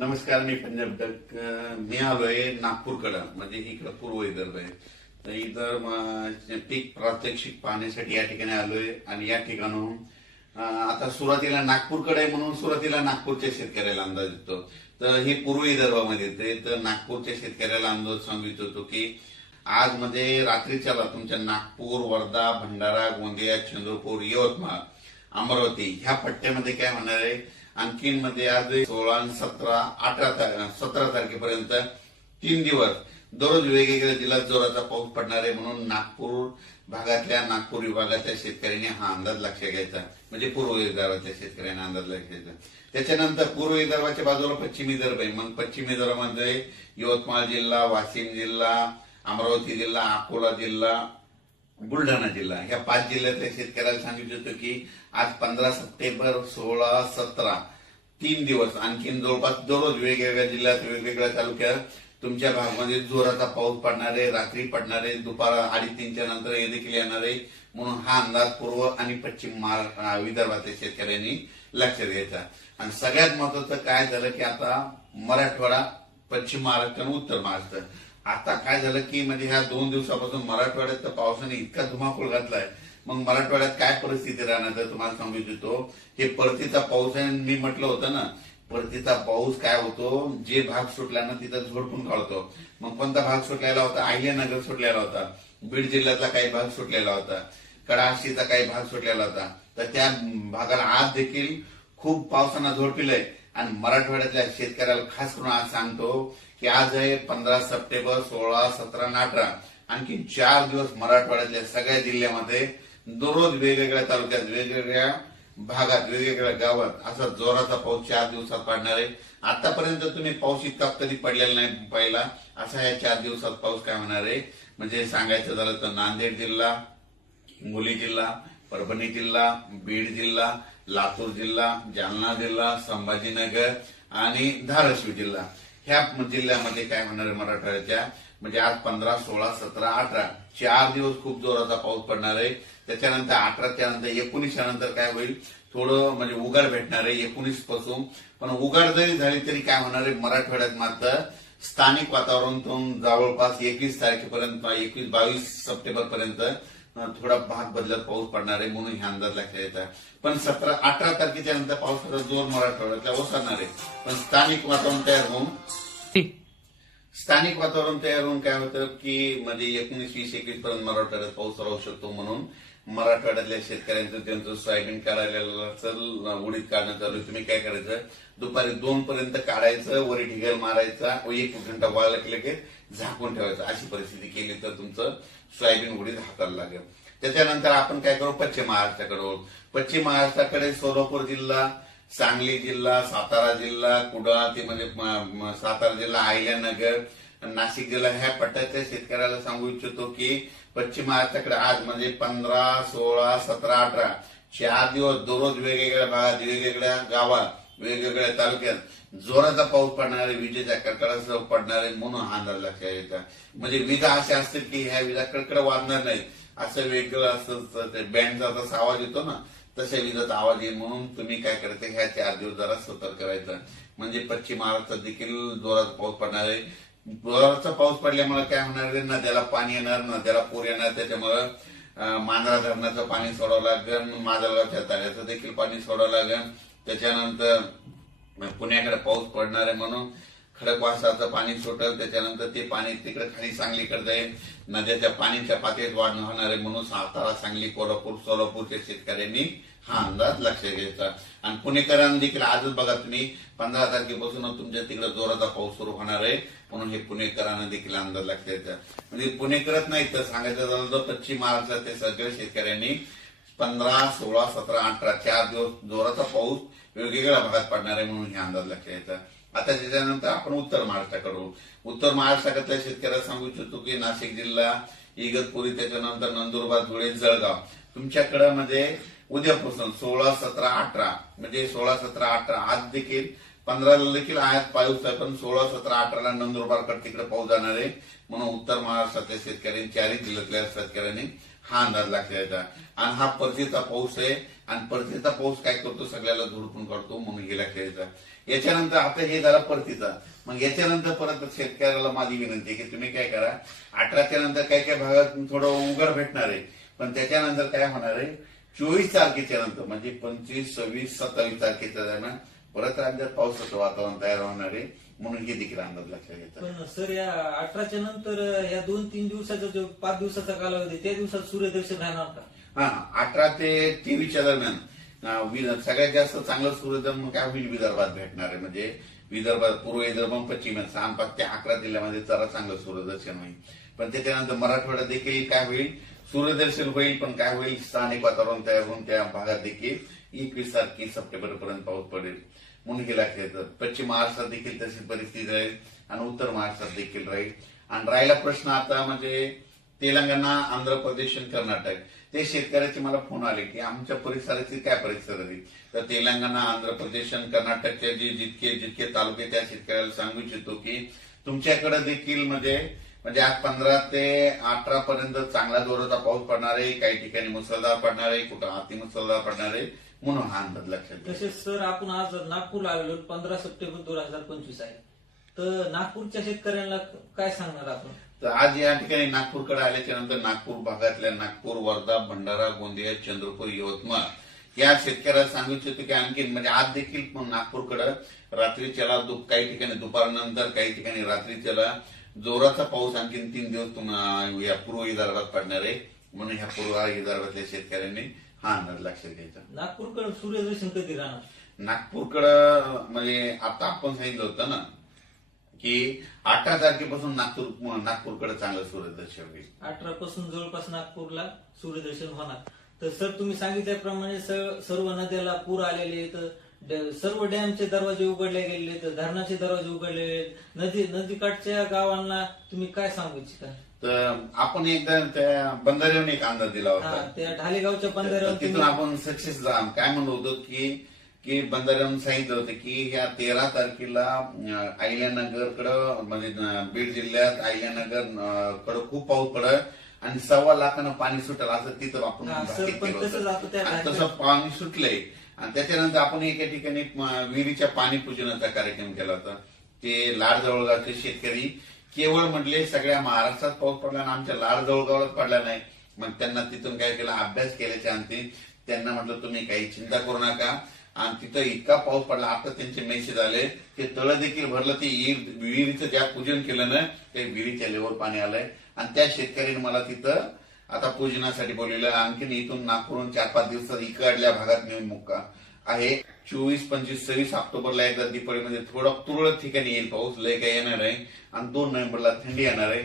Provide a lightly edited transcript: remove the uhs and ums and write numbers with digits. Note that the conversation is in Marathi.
नमस्कार. मी पंजाब डक. मी आलोय नागपूरकडं, म्हणजे इकडं पूर्व विदर्भ आहे. तर इथं पीक प्रात्यक्षिक पाहण्यासाठी या ठिकाणी आलोय. आणि या ठिकाणून आता सुरुवातीला नागपूरकडे म्हणून सुरुवातीला नागपूरच्या शेतकऱ्याला अंदाज येतो. तर हे पूर्व विदर्भामध्ये येते. तर नागपूरच्या शेतकऱ्याला अंदाज सांगू इच्छितो की आज म्हणजे रात्रीच्या तुमच्या नागपूर, वर्धा, भंडारा, गोंदिया, चंद्रपूर, यवतमाळ, अमरावती ह्या पट्ट्यामध्ये काय होणार आहे, आणखीन मध्ये आज 16, 17, 18, 17 तारखेपर्यंत 3 दिवस दररोज वेगवेगळ्या जिल्ह्यात जोराचा पाऊस पडणार आहे. म्हणून नागपूर भागातल्या, नागपूर विभागातल्या शेतकऱ्यांनी हा अंदाज लक्षात घ्यायचा. म्हणजे पूर्व विदर्भातल्या शेतकऱ्यांना अंदाज लक्षात घ्यायचा. त्याच्यानंतर पूर्व विदर्भाच्या बाजूला पश्चिम विदर्भ आहे. मग पश्चिम विदर्भामध्ये यवतमाळ जिल्हा, वाशिम जिल्हा, अमरावती जिल्हा, अकोला जिल्हा, बुलढाणा जिल्हा ह्या 5 जिल्ह्यातल्या शेतकऱ्याला सांगितलं होतं की आज 15 सप्टेंबर, 16, 17 3 दिवस आणखीन जवळपास दररोज वेगवेगळ्या जिल्ह्यात, वेगवेगळ्या तालुक्यात तुमच्या भागामध्ये जोराचा पाऊस पडणार आहे. रात्री पडणार आहे, दुपार 2:30च्या नंतर हे देखील येणार आहे. म्हणून हा अंदाज पूर्व आणि पश्चिम विदर्भातल्या शेतकऱ्यांनी लक्षात घ्यायचा. आणि सगळ्यात महत्वाचं काय झालं की आता मराठवाडा, पश्चिम महाराष्ट्र आणि उत्तर महाराष्ट्र, आता काय झालं की म्हणजे ह्या 2 दिवसापासून मराठवाड्यात तर पावसाने इतका धुमाकूळ घातलाय. मग मराठवाड्यात काय परिस्थिती राहणार तर तुम्हाला सांगू इच्छितो. हे परतीचा पाऊस आहे. मी म्हटलं होतं ना, परतीचा पाऊस काय होतो, जे भाग सुटला ना तिथं झोडपून काढतो. मग कोणता भाग सुटलेला होता, अहिल्यानगर सुटलेला होता, बीड जिल्ह्यातला काही भाग सुटलेला होता, कडाशीचा काही भाग सुटलेला होता. तर त्या भागाला आज देखील खूप पावसानं झोडपिलंय. आणि मराठवाड्यातल्या शेतकऱ्याला खास करून आज सांगतो की आज आहे 15 सप्टेंबर, 16, 17 आणि 18 आणखी 4 दिवस मराठवाड्यातल्या सगळ्या जिल्ह्यामध्ये दररोज वेगवेगळ्या तालुक्यात, वेगवेगळ्या भागात, वेगवेगळ्या गावात असा जोराचा पाऊस 4 दिवसात पडणार आहे. आतापर्यंत तुम्ही पाऊस इतका कधी पडलेला नाही पहिला. असा या 4 दिवसात पाऊस काय होणार आहे म्हणजे सांगायचं झालं तर नांदेड जिल्हा, हिंगोली जिल्हा, परभणी जिल्हा, बीड जिल्हा, लातूर जिल्हा, जालना जिल्हा, संभाजीनगर आणि धाराशिव जिल्हा ह्या जिल्ह्यामध्ये काय होणार आहे मराठवाड्याच्या, म्हणजे आज 15, 16, 17, 18 4 दिवस खूप जोराचा पाऊस पडणार आहे. त्याच्यानंतर 18च्या नंतर 19च्या नंतर काय होईल, थोडं म्हणजे उघाड भेटणार आहे 19 पासून. पण उघाड जरी झाली तरी काय होणार आहे मराठवाड्यात मात्र स्थानिक वातावरणातून जवळपास 21 तारखेपर्यंत, 21-22 सप्टेंबर पर्यंत थोडा भाग बदलत पाऊस पडणार आहे. म्हणून हे अंदाज लक्षात येतात. पण 17-18 तारखेच्या नंतर पावसाचा जोर मराठवाड्यातला ओसरणार आहे. पण स्थानिक वातावरण तयार होऊन काय होतं की म्हणजे 19, 20, 21 पर्यंत मराठवाड्यात पाऊस राहू शकतो. म्हणून मराठवाड्यातल्या शेतकऱ्यांचं त्यांचं सोयाबीन काढायला उडीद काढणं चालू आहे. तुम्ही काय करायचं, दुपारी 2 पर्यंत काढायचं, वरी ढिगल मारायचा, 1 घंटा वाळला की झाकून ठेवायचं. अशी परिस्थिती केली तर तुमचं सोयाबीन उडीद हाताला लागेल. त्याच्यानंतर आपण काय करू, पश्चिम महाराष्ट्राकडे. पश्चिम महाराष्ट्राकडे सोलापूर जिल्हा, सांगली जिल्हा, सातारा जिल्हा, कुडाळ ते म्हणजे सातारा जिल्हा, अहिल्यानगर, नाशिक जिल्हा ह्या पट्ट्याच्या शेतकऱ्याला सांगू इच्छितो की पश्चिम महाराष्ट्राकडे आज म्हणजे 15, 16, 17, 18 4 दिवस दररोज वेगवेगळ्या भागात, वेगवेगळ्या गावात, वेगवेगळ्या तालुक्यात जोराचा पाऊस पडणार आहे, विजेच्या कडकडासह पडणार आहे. म्हणून हा अंदाज लक्षात येतात. म्हणजे विजा अशा असतील की ह्या विजा कडकड वाजणार नाही, असं वेगळं असं बँडचा जसा आवाज येतो ना तशा विजाचा आवाज येईल. म्हणून तुम्ही काय करायचं, ह्या 4 दिवस जरा सतर्क करायचं. म्हणजे पश्चिम महाराष्ट्रात देखील जोराचा पाऊस पडणार आहे. जोराचा पाऊस पडल्यामुळे काय होणार आहे, नद्याला पाणी येणार, नद्याला पूर येणार. त्याच्यामुळे मांजरा धरणाचं पाणी सोडावं लागेल, माजलगावच्या तळ्याचं देखील पाणी सोडावं लागेल. त्याच्यानंतर पुण्याकडे पाऊस पडणार आहे म्हणून खडकवासलाचं पाणी सुटेल. त्याच्यानंतर ते पाणी तिकडे खाली सांगलीकडे जाईल. नद्याच्या पाण्याच्या पातळीत वाढ होणार आहे. म्हणून सातारा, सांगली, कोल्हापूर, सोलापूरच्या शेतकऱ्यांनी हा अंदाज लक्षात घ्यायचा. आणि पुणेकरांना देखील आजच बघा तुम्ही 15 तारखेपासून तुमच्या तिकडे जोराचा पाऊस सुरू होणार आहे. म्हणून हे पुणेकरांना देखील अंदाज लक्षात घ्यायचा. म्हणजे पुणेकरच नाही तर सांगायचं झालं तर पश्चिम महाराष्ट्रातील सगळ्या शेतकऱ्यांनी 15, 16, 17, 18 4 दिवस जोराचा पाऊस वेगवेगळ्या भागात पडणार आहे. म्हणून हे अंदाज लक्षात घ्यायचा. आता त्याच्यानंतर आपण उत्तर महाराष्ट्राकडे. उत्तर महाराष्ट्रातल्या शेतकऱ्याला सांगू इच्छितो की नाशिक जिल्हा, इगतपुरी, त्याच्यानंतर नंदुरबार, धुळे, जळगाव तुमच्याकडे म्हणजे उद्यापासून 16, 17, 18 म्हणजे 16, 17, 18 आज देखील 15ला देखील आयात पाऊस आहे. पण 16, 17, 18ला नंदुरबारकडे तिकडे पाऊस जाणार आहे. म्हणून उत्तर महाराष्ट्रातल्या शेतकऱ्यांनी, 4 जिल्ह्यातल्या शेतकऱ्यांनी हा अंदाज लक्षात घ्यायचा. आणि हा परतीचा पाऊस आहे. आणि परतीचा पाऊस काय करतो, सगळ्याला धुडकून काढतो. म्हणून हे लक्षात घ्यायचा. याच्यानंतर आता हे झालं परतीचा. मग याच्यानंतर परत शेतकऱ्याला माझी विनंती आहे की तुम्ही काय करा, 18च्या नंतर काही काही भागात थोडं उघड भेटणार आहे, पण त्याच्यानंतर काय होणार आहे, 24 तारखेच्या नंतर म्हणजे 25, 26, 27 तारखेच्या दरम्यान परत राज्यात पावसाचं वातावरण तयार होणार आहे. म्हणून हे देखील अंदाज लक्षात घेतात. पण सर या 18च्या नंतर या 2-3 दिवसाचा जो 5 दिवसाचा कालावधी त्या दिवसात सूर्यदर्शन राहणार का? हा, 18 ते 23च्या दरम्यान सगळ्यात जास्त चांगलं सूर्यदर्शन काय होईल, विदर्भात भेटणार आहे. म्हणजे विदर्भात, पूर्व विदर्भ, पश्चिम 6 ते 11 जिल्ह्यामध्ये जरा चांगलं सूर्यदर्शन होईल. पण त्याच्यानंतर मराठवाड्यात देखील काय होईल, सूर्यदर्शन होईल, पण काय होईल, स्थानिक वातावरण तयार होऊन त्या भागात देखील 21 तारखे सप्टेंबर पर्यंत पाऊस पडेल. म्हणून हे लक्षात येतं. पश्चिम महाराष्ट्रात देखील तशी परिस्थिती राहील आणि उत्तर महाराष्ट्रात देखील राहील. आणि राहिला प्रश्न आता म्हणजे तेलंगणा, आंध्र प्रदेश आणि कर्नाटक, ते शेतकऱ्याचे मला फोन आले की आमच्या परिसराची काय परिस्थिती. तर तेलंगणा, आंध्र प्रदेश आणि कर्नाटकचे जे जितके तालुके, त्या शेतकऱ्याला सांगू इच्छितो की तुमच्याकडे देखील म्हणजे आज 15 ते 18 पर्यंत चांगला जोराचा पाऊस पडणार आहे, काही ठिकाणी मुसळधार पडणार आहे, कुठं अतिमुसळधार पडणार आहे. म्हणून हा अंदाज लक्षात घ्या. तसेच सर आपण आज नागपूरला आलेलो 15 सप्टेंबर 2025 आहे, तर नागपूरच्या शेतकऱ्यांना काय सांगणार आपण? तर आज या ठिकाणी नागपूरकडे आल्याच्या नंतर नागपूर भागातल्या नागपूर, वर्धा, भंडारा, गोंदिया, चंद्रपूर, यवतमाळ या शेतकऱ्याला सांगू इच्छितो की आणखी म्हणजे आज देखील नागपूरकडे रात्रीच्याला काही ठिकाणी दुपारनंतर, काही ठिकाणी रात्रीच्याला जोराचा पाऊस आणखी 3 दिवस या पूर्व विदर्भात पडणार आहे. म्हणून ह्या पूर्व विदर्भातल्या शेतकऱ्यांनी हा अंदाज लक्षात घ्यायचा. नागपूरकडे सूर्यदर्शन कधी राहणार? नागपूरकडं म्हणजे आता आपण सांगितलं होतं ना की 18 तारखेपासून नागपूरकडे चांगलं सूर्यदर्शन होईल. 18 पासून जवळपास नागपूरला सूर्यदर्शन होणार. तर सर तुम्ही सांगितल्याप्रमाणे सर्व नद्याला पूर आलेले आहेत, सर्व डॅमचे दरवाजे उघडले गेलेले आहेत, धरणाचे दरवाजे उघडलेले आहेत, नदीकाठच्या गावांना तुम्ही काय सांगू इच्छिता? तर आपण एकदा त्या बंधाऱ्यावर एक अंदाज दिला होता, त्या ढालेगावच्या बंधाऱ्यावर तिथून आपण सक्सेस काय म्हणत होतो की बंधाऱ्यावरून सांगितलं होतं की ह्या 13 तारखेला अहिल्यानगरकडं म्हणजे बीड जिल्ह्यात अहिल्यानगर कडे खूप पाऊस पडेल आणि 1.25 लाखानं पाणी सुटेल, असं तिथं आपण तसं पाणी सुटलंय. आणि त्याच्यानंतर आपण एका ठिकाणी विहिरीच्या पाणी पूजनाचा कार्यक्रम केला होता. ते लाड जवळगावचे शेतकरी केवळ म्हटले सगळ्या महाराष्ट्रात पाऊस पडला आणि आमच्या लाड जवळगावात पडला नाही. मग त्यांना तिथून काय केलं, अभ्यास केल्याच्या अंती त्यांना म्हटलं तुम्ही काही चिंता करू नका. आणि तिथं इतका पाऊस पडला, आता त्यांचे मेसेज आले ते तळ देखील भरलं, ते विहिरीचं ज्या पूजन केलं ना, ते विहिरीच्या लेवल पाणी आलंय. आणि त्या शेतकऱ्यांनी मला तिथं आता पूजनासाठी बोलवलं. आणखीन इथून नागपूरहून 4-5 दिवसात इकडल्या भागात मी मुक्का आहे. 24, 25, 26 ऑक्टोबरला एकदा दिपाळीमध्ये थोडं तुरळक ठिकाणी येईल पाऊस, लय काय येणार आहे. आणि 2 नोव्हेंबरला थंडी येणार आहे.